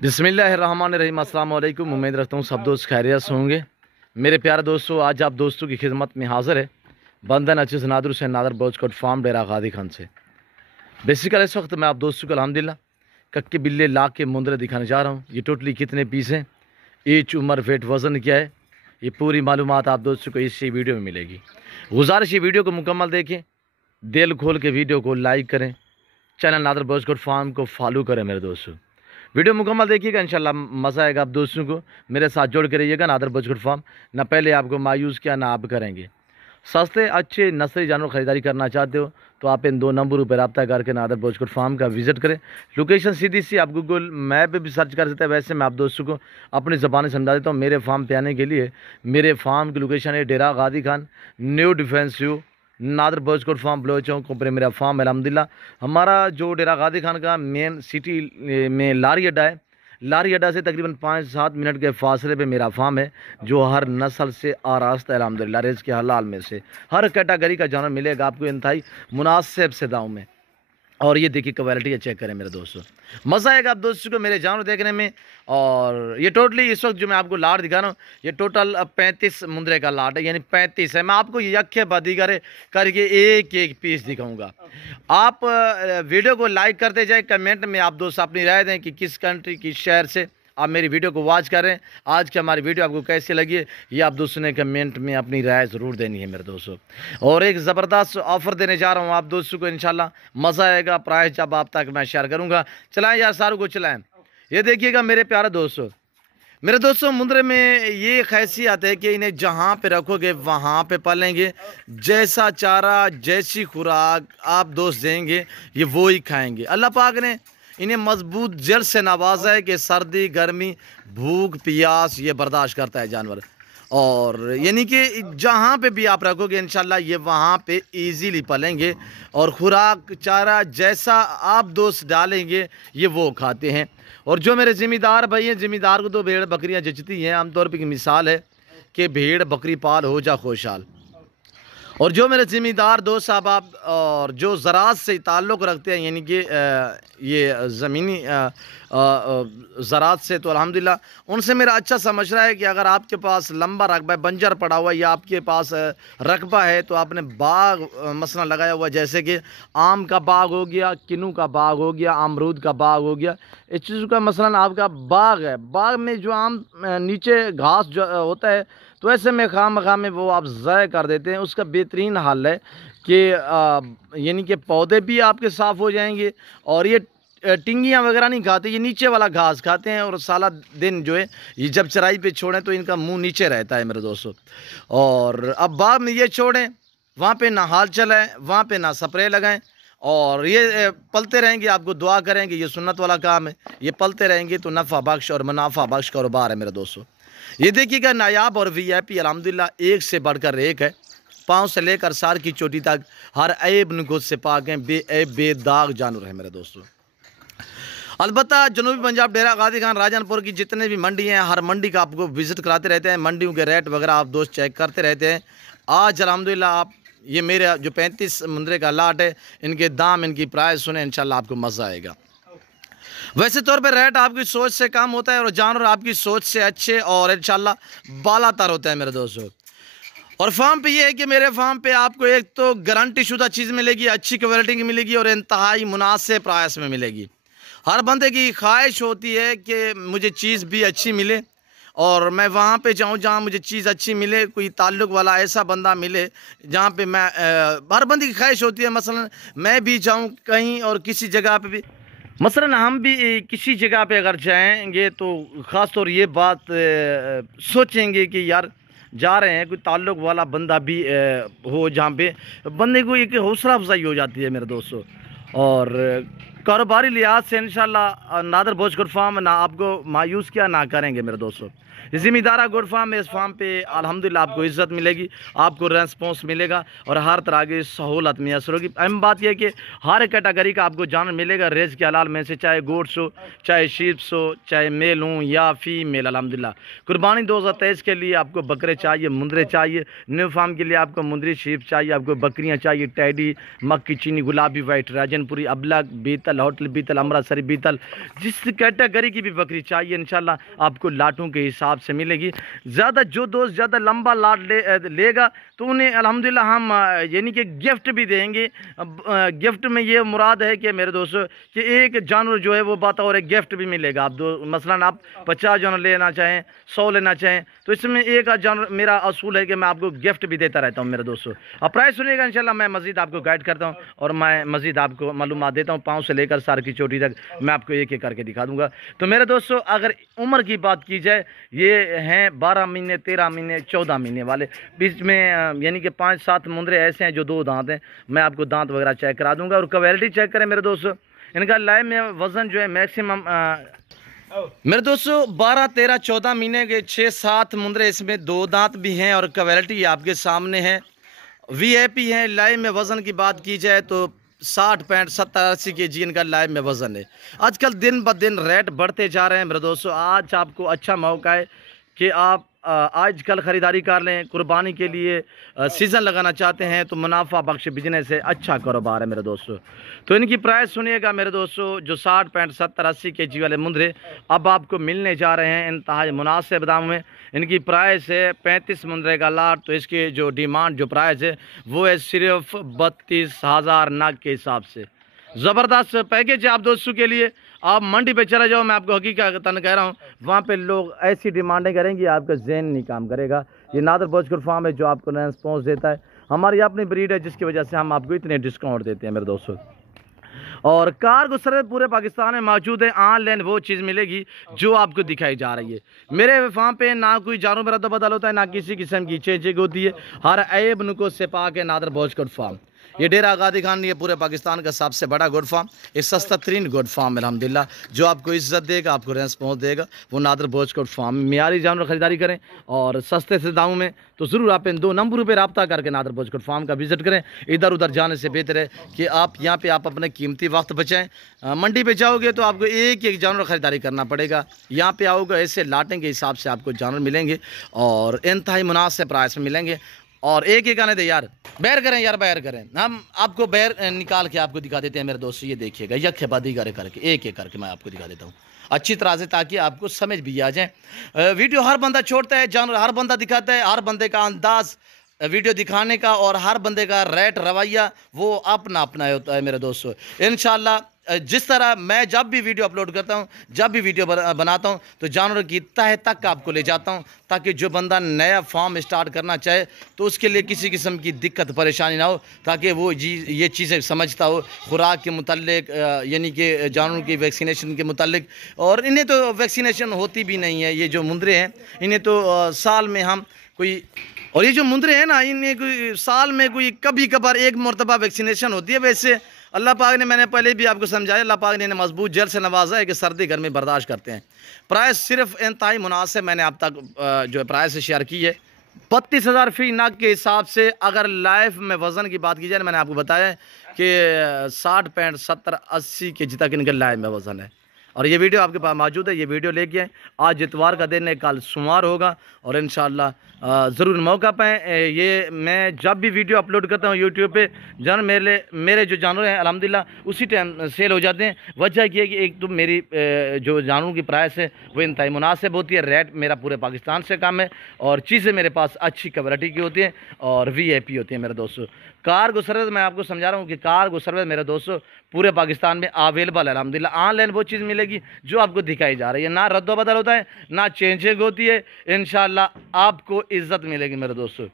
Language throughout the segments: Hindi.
बिस्मिल्लाहिर्रहमानिर्रहीम। अस्सलाम वालेकुम। उम्मीद रखता हूँ सब दोस्त खैरियत से होंगे। मेरे प्यारे दोस्तों, आज आप दोस्तों की खिदमत में हाज़िर है बंदन अचीज़ नादर हुसैन नादर बोचकोट फार्म डेरा गादी खान से। बेसिकली इस वक्त मैं आप दोस्तों को अल्हम्दुलिल्लाह कक्के बिल्ले लाख के मुंदरे दिखाने जा रहा हूँ। ये टोटली कितने पीस हैं, एज उम्र वेट वज़न क्या है, ये पूरी मालूमात आप दोस्तों को इसी वीडियो में मिलेगी। गुजारिश ये वीडियो को मुकम्मल देखें, दिल खोल के वीडियो को लाइक करें, चैनल नादर बोचकोट फार्म को फॉलो करें। मेरे दोस्तों, वीडियो मुकम्मल देखिएगा, इंशाल्लाह मज़ा आएगा। आप दोस्तों को मेरे साथ जोड़ के रहिएगा। नादर बोचकोट फार्म ना पहले आपको मायूस किया ना आप करेंगे। सस्ते अच्छे नस्ली जानवर ख़रीदारी करना चाहते हो तो आप इन 2 नंबरों पर रब्ता करके नादर बोचकोट फार्म का विज़िट करें। लोकेशन सीधी सी आप गूगल मैप पे भी सर्च कर सकते हैं। वैसे मैं आप दोस्तों को अपनी ज़बान समझा देता हूँ। मेरे फार्म पे आने के लिए मेरे फार्म की लोकेशन है डेरा गादी खान, न्यू डिफेंस व्यू, नादर बोचकोट फार्म ब्लो चौक ऊपर मेरा फार्म है। अल्हम्दुलिल्लाह हमारा जो डेरा गादी खान का मेन सिटी में लारी अड्डा है, लारी अड्डा से तकरीबन 5-7 मिनट के फासले पे मेरा फार्म है, जो हर नस्ल से आरास्ता है। अल्हम्दुलिल्लाह रेज़ के हलाल में से हर कैटेगरी का जानवर मिलेगा आपको इंतहाई मुनासिब से दाम में। और ये देखिए क्वालिटी चेक करें मेरे दोस्तों, मज़ा आएगा आप दोस्तों को मेरे जानवर देखने में। और ये टोटली इस वक्त जो मैं आपको लाट दिखा रहा हूँ, ये टोटल 35 मुंदरे का लाट है, यानी 35 है। मैं आपको यखे बदी करके एक एक पीस दिखाऊंगा। आप वीडियो को लाइक करते जाए, कमेंट में आप दोस्त अपनी राय दें कि किस कंट्री किस शहर से आप मेरी वीडियो को वॉच कर रहे हैं। आज की हमारी वीडियो आपको कैसी लगी है ये आप दोस्तों ने कमेंट में अपनी राय ज़रूर देनी है मेरे दोस्तों। और एक ज़बरदस्त ऑफ़र देने जा रहा हूँ आप दोस्तों को, इंशाल्लाह मज़ा आएगा। प्राइस जब आप तक मैं शेयर करूँगा। चलाएँ यार, सारों को चलाएँ। ये देखिएगा मेरे प्यारे दोस्तों, मेरे दोस्तों मुंदरे में ये खैसियत है कि इन्हें जहाँ पे रखोगे वहाँ पे पालेंगे। जैसा चारा जैसी खुराक आप दोस्त देंगे ये वो ही खाएंगे। अल्लाह पाक ने इन्हें मजबूत जड़ से नवाजा है कि सर्दी गर्मी भूख प्यास ये बर्दाश्त करता है जानवर। और यानी कि जहाँ पे भी आप रखोगे इंशाल्लाह ये वहाँ पे इजीली पलेंगे। और खुराक चारा जैसा आप दोस्त डालेंगे ये वो खाते हैं। और जो मेरे ज़िम्मेदार भाई हैं, ज़िम्मेदार को तो भेड़ बकरियाँ जचती हैं। आमतौर पर की मिसाल है कि भेड़ बकरी पाल हो जा खुशहाल। और जो मेरे ज़िम्मेदार दोस्त साहब आप और जो ज़राअत से ताल्लुक़ रखते हैं, यानी कि ये ज़मीनी ज़राअत से, तो अल्हम्दुलिल्लाह उनसे मेरा अच्छा समझ रहा है कि अगर आपके पास लंबा रकबा है, बंजर पड़ा हुआ है, या आपके पास रकबा है तो आपने बाग मसला लगाया हुआ, जैसे कि आम का बाग हो गया, किन्नू का बाग हो गया, अमरूद का बाग हो गया, इस चीज़ का मसलन आपका बाग है। बाग में जो आम नीचे घास जो होता है तो ऐसे में खाम में वो आप ज़ाय कर देते हैं। उसका बेहतरीन हल है कि यानी कि पौधे भी आपके साफ़ हो जाएंगे। और ये टिंगियाँ वगैरह नहीं खाते, ये नीचे वाला घास खाते हैं। और सारा दिन जो है ये जब चराई पे छोड़ें तो इनका मुंह नीचे रहता है मेरे दोस्तों। और अब बाद में ये छोड़ें, वहाँ पे ना हाल चलाएँ, वहाँ पे ना स्प्रे लगाएं, और ये पलते रहेंगे। आपको दुआ करेंगे, ये सुन्नत वाला काम है। ये पलते रहेंगे तो नफ़ा बख्श और मुनाफा बख्श कारोबार है मेरे दोस्तों। ये देखिएगा नायाब और वीआईपी अल्हम्दुलिल्लाह एक से बढ़कर एक है। पाँव से लेकर सार की चोटी तक हर ऐब नुकुस से पाक हैं, बेऐब बेदाग जानवर है मेरे दोस्तों। अलबत्ता जनूबी पंजाब डेरा गादी खान राजनपुर की जितने भी मंडी हैं, हर मंडी का आपको विज़िट कराते रहते हैं। मंडियों के रेट वगैरह आप दोस्त चेक करते रहते हैं। आज अल्हम्दुलिल्लाह आप ये मेरा जो 35 मुंदरे का लाट है, इनके दाम इनकी प्राइस सुने, इंशाल्लाह आपको मज़ा आएगा। वैसे तौर पे रेट आपकी सोच से कम होता है और जानवर आपकी सोच से अच्छे और इंशाल्लाह बालातर होता है मेरे दोस्तों। और फार्म पे ये है कि मेरे फार्म पे आपको एक तो गारंटी शुदा चीज़ मिलेगी, अच्छी क्वालिटी की मिलेगी और इंतहाई मुनासिब प्राइस में मिलेगी। हर बंदे की ख्वाहिश होती है कि मुझे चीज़ भी अच्छी मिले और मैं वहाँ पे जाऊँ जहाँ मुझे चीज़ अच्छी मिले, कोई ताल्लुक़ वाला ऐसा बंदा मिले जहाँ पे मैं हर बंदे की ख्वाहिश होती है। मसलन मैं भी जाऊँ कहीं और किसी जगह पे भी, मसलन हम भी किसी जगह पे अगर जाएंगे तो ख़ास तौर ये बात सोचेंगे कि यार जा रहे हैं कोई ताल्लुक़ वाला बंदा भी हो, जहाँ पे बंदे को एक हौसला अफजाई हो जाती है मेरे दोस्तों। और कारोबारी लिहाज से इंशाल्लाह नादर बोचकोट फार्म ना आपको मायूस किया ना करेंगे मेरे दोस्तों। ज़िम्मेदारा गुड फार्म है। इस फार्म पे अल्हम्दुलिल्लाह आपको इज़्ज़त मिलेगी, आपको रेस्पॉन्स मिलेगा और हर तरह की सहूलत मैसर होगी। अहम बात यह है कि हर कैटेगरी का आपको जानवर मिलेगा रेज़ के हलाल में से, चाहे गोट्स हो, चाहे शीप्स हो, चाहे मेल हों या फीमेल। अल्हम्दुलिल्लाह कुर्बानी 2023 के लिए आपको बकरे चाहिए, मुंदरे चाहिए। न्यू फार्म के लिए आपको मुंदरी शीप चाहिए, आपको बकरियाँ चाहिए, टैडी, मक्की, चीनी, गुलाबी, वाइट, राजनपुरी, अबलग, बीतल, बीतल, होटल बीतल, अमृतसरी बीतल, जिस कैटेगरी की भी बकरी चाहिए इंशाल्लाह आपको लाटों के हिसाब से मिलेगी। ज़्यादा जो दोस्त ज़्यादा लंबा लाट लेगा तो उन्हें अल्हम्दुलिल्लाह हम यानी कि गिफ्ट भी देंगे। गिफ्ट में ये मुराद है कि मेरे दोस्तों कि एक जानवर जो है वो बात और एक गिफ्ट भी मिलेगा। आप मसलन आप 50 जानवर लेना चाहें, 100 लेना चाहें, तो इसमें एक जानवर मेरा असूल है कि मैं आपको गिफ्ट भी देता रहता हूँ मेरे दोस्तों। अब प्राइस सुनिएगा इंशाल्लाह, मैं मज़ीद आपको गाइड करता हूँ और मैं मज़ीद आपको मालूमात देता हूँ। पाँव से लेकर सर की चोटी तक मैं आपको एक एक करके दिखा दूँगा। तो मेरे दोस्तों अगर उम्र की बात की जाए, ये हैं 12 महीने, 13 महीने, 14 महीने वाले, बीच में यानी कि 5-7 मुंदरे ऐसे हैं जो 2 दांत हैं। मैं आपको दांत वगैरह चेक करा दूँगा और क्वालिटी चेक करें मेरे दोस्तों। इनका लाइव में वज़न जो है मैक्सिमम मेरे दोस्तों 12, 13, 14 महीने के 6-7 मुंदरे, इसमें 2 दांत भी हैं और क्वालिटी आपके सामने है। वीआईपी हैं। लाइव में वज़न की बात की जाए तो 60, 65, 70, 80 kg इनका लाइव में वज़न है। आजकल दिन ब दिन रेट बढ़ते जा रहे हैं मेरे दोस्तों। आज आपको अच्छा मौका है कि आप आज कल ख़रीदारी कर लें। कुर्बानी के लिए सीज़न लगाना चाहते हैं तो मुनाफा बख्श बिजनेस है, अच्छा कारोबार है मेरे दोस्तों। तो इनकी प्राइस सुनिएगा मेरे दोस्तों, जो 60, 65, 70, 80 kg वाले मुंदरे अब आपको मिलने जा रहे हैं इंतहाई मुनासिब दाम में। इनकी प्राइस है 35 मुंदरे का लाट। तो इसकी जो डिमांड जो प्राइस है वो है सिर्फ 32,000 नग के हिसाब से। ज़बरदस्त पैकेज है आप दोस्तों के लिए। आप मंडी पे चले जाओ, मैं आपको हकीकतन कह रहा हूँ, वहाँ पे लोग ऐसी डिमांडें करेंगे आपका जहन नहीं काम करेगा। ये नादर बोचकर फार्म है जो आपको रेस्पॉन्स देता है। हमारी अपनी ब्रीड है जिसकी वजह से हम आपको इतने डिस्काउंट देते हैं मेरे दोस्तों। और कार्गो सर्विस पूरे पाकिस्तान में मौजूद है। ऑनलाइन वो चीज़ मिलेगी जो आपको दिखाई जा रही है। मेरे फार्म पे ना कोई जानवर में रद्द बदल होता है, ना किसी किस्म की चेंजिंग होती है। हर ऐब नुको से पाक है नादर बोचकर फार्म। ये डेरा गादी खान, ये पूरे पाकिस्तान का सबसे बड़ा गुड फार्म, ये सस्ता तरीन गुड फार्म अल्हम्दुलिल्लाह। जो आपको इज्जत देगा, आपको रेस्पॉन्स देगा, वो नादर बोचकोट फार्म। मियारी जानवर खरीदारी करें और सस्ते से दामों में, तो ज़रूर आप इन 2 नंबरों पर रब्ता करके नादर बोचकोट फार्म का विज़िट करें। इधर उधर जाने से बेहतर है कि आप यहाँ पे आप अपने कीमती वक्त बचाएं। मंडी पे जाओगे तो आपको एक एक जानवर खरीदारी करना पड़ेगा। यहाँ पे आओगे ऐसे लाटें के हिसाब से आपको जानवर मिलेंगे और इंतहाई मुनासिब प्राइस में मिलेंगे। और एक एक आने दे यार, बैर करें यार, बैर करें। हम आपको बैर निकाल के आपको दिखा देते हैं मेरे दोस्तों। ये देखिएगा, यखेबादी करके एक एक करके मैं आपको दिखा देता हूँ अच्छी तरह से, ताकि आपको समझ भी आ जाए। वीडियो हर बंदा छोड़ता है, जानवर हर बंदा दिखाता है, हर बंदे का अंदाज वीडियो दिखाने का और हर बंदे का रेट रवैया वो अपना अपना होता है मेरे दोस्तों। इंशाल्लाह जिस तरह मैं जब भी वीडियो अपलोड करता हूं, जब भी वीडियो बनाता हूं, तो जानवर की तह तक आपको ले जाता हूं, ताकि जो बंदा नया फार्म स्टार्ट करना चाहे तो उसके लिए किसी किस्म की दिक्कत परेशानी ना हो, ताकि वो ये चीज़ें समझता हो खुराक के मुतल्लिक, यानी कि जानवरों की वैक्सीनेशन के मुतल्लिक। और इन्हें तो वैक्सीनेशन होती भी नहीं है। ये जो मुंदरे हैं इन्हें तो साल में हम कोई, और ये जो मुंदरे हैं ना, इन्हें कोई साल में कोई कभी कभार एक मरतबा वैक्सीनेशन होती है। वैसे अल्लाह पाक ने, मैंने पहले भी आपको समझाया, अल्लाह पाक ने इन्हें मजबूत जेल से नवाजा है कि सर्दी गर्मी बर्दाश्त करते हैं। प्राइस सिर्फ इंतहाई मुनासिब मैंने आप तक जो है प्राइस शेयर की है 32,000 फी नग के हिसाब से। अगर लाइफ में वज़न की बात की जाए, मैंने आपको बताया कि 60, 65, 70, 80 kg तक इनके लाइफ में वज़न है। और ये वीडियो आपके पास मौजूद है, ये वीडियो लेके आए। आज इतवार का दिन है, कल सोमवार होगा और इंशाल्लाह ज़रूर मौका पाएँ। ये मैं जब भी वीडियो अपलोड करता हूँ यूट्यूब पे, जान मेरे जो जानवर हैं अल्हम्दुलिल्लाह उसी टाइम सेल हो जाते हैं। वजह ये है कि एक तो मेरी जो जानवरों की प्राइस है वो इंतहाई मुनासिब होती है, रेट मेरा पूरे पाकिस्तान से कम है और चीज़ें मेरे पास अच्छी क्वालिटी की होती हैं और VIP होती है मेरे दोस्तों। कार्गो सर्विस मैं आपको समझा रहा हूँ कि कार्गो सर्विस मेरे दोस्तों पूरे पाकिस्तान में अवेलेबल है अल्हम्दुलिल्लाह। ऑनलाइन वो चीज़ मिलेगी जो आपको दिखाई जा रही है, ना रद्द बदल होता है, ना चेंजिंग होती है। इंशाल्लाह आपको इज्जत मिलेगी मेरे दोस्तों।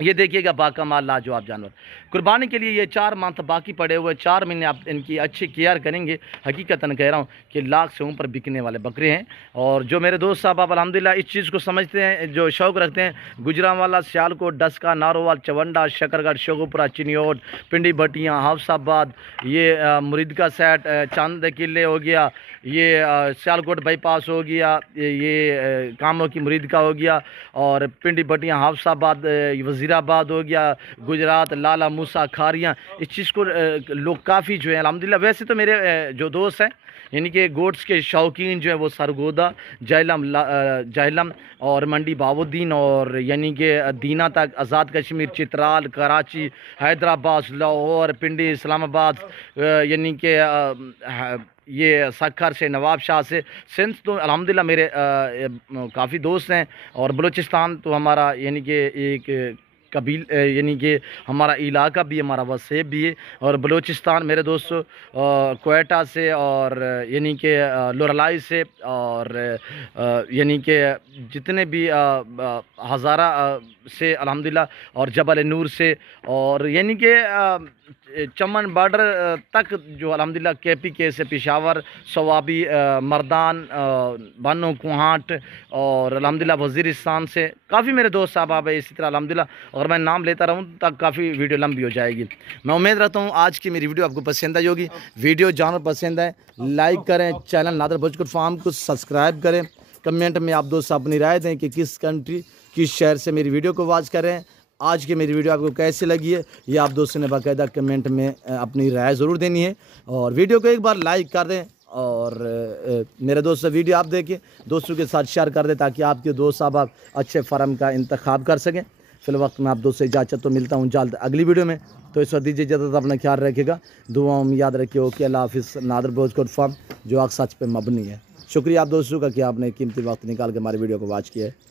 ये देखिएगा बाकमाल लाजवाब जानवर। कुर्बानी के लिए ये 4 मंथ बाकी पड़े हुए, 4 महीने आप इनकी अच्छी केयर करेंगे। हकीकतन कह रहा हूँ कि लाख से ऊपर बिकने वाले बकरे हैं। और जो मेरे दोस्त साहब आप अल्हम्दुलिल्लाह इस चीज़ को समझते हैं, जो शौक़ रखते हैं, गुजरांवाला, सियालकोट, डस्का, नारोवाल, चवंडा, शकरगढ़, शेखुपुरा, चिनियोट, पिंडी भटियाँ, हाफसाबाद, ये मुरीद का सेट, चांद किले हो गया, ये सियालकोट बाईपास हो गया, ये कामों की मुरीद का हो गया, और पिंडी भटियाँ, हाफसाबाद, वज़ीराबाद हो गया, गुजरात, लाला मूसा, खारियाँ। इस चीज़ को लोग काफ़ी जो है अल्हम्दुलिल्लाह, वैसे तो मेरे जो दोस्त हैं यानी कि गोट्स के शौकीन जो है वो सरगोदा, जहलम और मंडी बाबुद्दीन और यानी कि दीना तक, आज़ाद कश्मीर, चित्राल, कराची, हैदराबाद, लाहौर, पिंडी, इस्लामाबाद, यानी कि ये सक्खर से, नवाब शाह से, सिंध तो अल्हम्दुलिल्लाह मेरे काफ़ी दोस्त हैं। और बलूचिस्तान तो हमारा यानी कि एक कबील यानी कि हमारा इलाका भी, हमारा वसेब भी है। और बलूचिस्तान मेरे दोस्तों क्वेटा से और यानी कि लोरलाई से और यानी कि जितने भी हज़ारा से अल्हम्दुलिल्लाह, और जबल नूर से, और यानी कि चमन बॉर्डर तक जो अल्हम्दुलिल्लाह KPK से, पेशावर, सवाबी, मर्दान, बानो, कुहाट और अल्हम्दुलिल्लाह वज़ीरिस्तान से काफ़ी मेरे दोस्त साहब है। इसी तरह अल्हम्दुलिल्लाह अगर मैं नाम लेता रहूँ तब काफ़ी वीडियो लंबी हो जाएगी। मैं उम्मीद रखता हूँ आज की मेरी वीडियो आपको पसंद आई होगी। वीडियो जानवर पसंद है लाइक करें, चैनल नादर भोजकोट फार्म को सब्सक्राइब करें। कमेंट में आप दोस्त अपनी राय दें कि किस कंट्री, किस शहर से मेरी वीडियो को वॉच करें। आज की मेरी वीडियो आपको कैसी लगी है ये आप दोस्तों ने बाकायदा कमेंट में अपनी राय ज़रूर देनी है। और वीडियो को एक बार लाइक कर दें और मेरे दोस्त वीडियो आप देखें, दोस्तों के साथ शेयर कर दें ताकि आपके दोस्त साहब आप अच्छे फार्म का इंतखाब कर सकें। फिल वक्त मैं आप दोस्त से इजाज़त तो मिलता हूँ जल्द अगली वीडियो में। तो इस वक्त दीजिए इजाज़त, अपना ख्याल रखिएगा, दुआओं में याद रखिए। ओके, अल्लाह हाफिज़। नादर भोजकोट फार्म जो आग सच पे मबनी है। शुक्रिया आप दोस्तों का कि आपने कीमती वक्त निकाल के हमारी वीडियो को वॉच किया है।